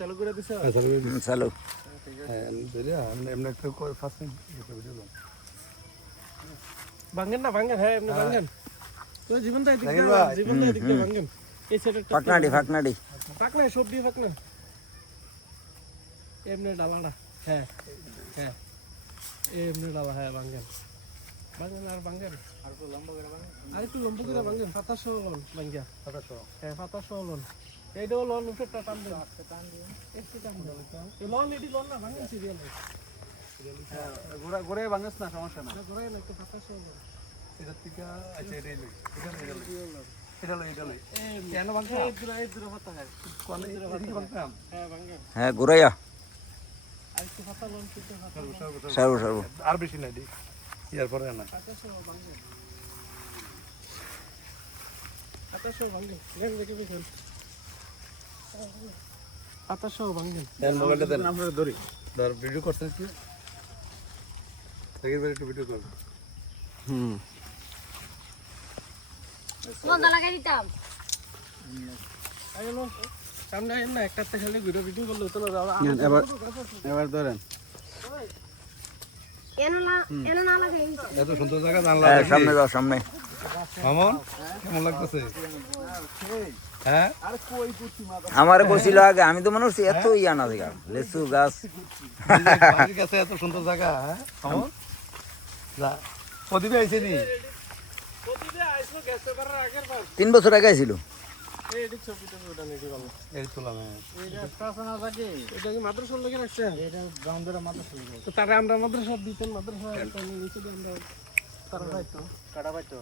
চালু করে দিছ? চালু। ভাঙেন না ভাঙেন, হ্যাঁ এমনি ভাঙেন। তো জীবনটা এদিক দিয়ে ভাঙেন। এই সাইডটা ফাঁকনাডি ফাঁকনা, সব দিয়ে ফাঁকনা। এমনি ডালাটা, হ্যাঁ হ্যাঁ এমনি ডালা, হ্যাঁ ভাঙেন ভাঙেন আর ভাঙেন। আর একটু লম্বা করে ভাঙেন, পাতা সহ লন ভাঙ্গিয়া। হ্যাঁ পাতা সহ লন। এইটাও লন, উপরটা টান দেন। একটু টান দেন। এই লন এটি লন না, ভাঙেন সিরিয়াল। ঘুরে ভাঙিস না, সমস্যা না। ঘোরায় না, একটু পাতা সহ লন। এটা থেকে আচ্ছা এটাই লই, এটা লই কেন ভাঙছ? এই দূরে পাতা, হ্যাঁ কোন এদিকে ভাঙতাম? হ্যাঁ ভাঙেন। হ্যাঁ ঘুরাইয়া আর একটু পাতা লন, একটু পাতা লন। সারবো আর বেশি নাই দি ইয়ার পরে না। পাতা সহ ভাঙেন, পাতা সহ ভাঙেন। নেন দেখে দেখেন, পাতা সহ ভাঙেন। দেন মোবাইলটা দেন, আমরা ধরি ধর। ভিডিও করছেন কি? দেখি একটু ভিডিও কর। বন্ধ লাগাই দিতাম। আইলো সামনে আইন না, একটা খালি ভিডিও করলে হতো না। এবার ধরেন। এনো না লাগাই দিতাম। এত সুন্দর জায়গা জানলা। হ্যাঁ সামনে যাও সামনে। মামন কেমন লাগতেছে? হ্যাঁ আমার কইছিল আগে, আমি তো মনে হচ্ছে এত ইয়া না দেখা লেচু গাছ। বাড়ির কাছে এত সুন্দর জায়গা। হ্যাঁ মামন যা প্রদীপে আইছে নি? প্রতিদিন আইসো গেছে বারের আগের বার। 3 বছর আগে ছিল। এই এদিক ছবিটা ওটা নেকি ভালো। এই তোলাম। এইটা স্টেশন আছে। এটা কি মাদ্রাসার লাগি রাখছেন? এটা গ্রাউন্ডের মাদ্রাসা লাগি। তো তারে আমরা মাদ্রাসা দিতেন, মাদ্রাসা নিচে দিয়ে আমরা তারা পাইতো, কাটা পাইতো।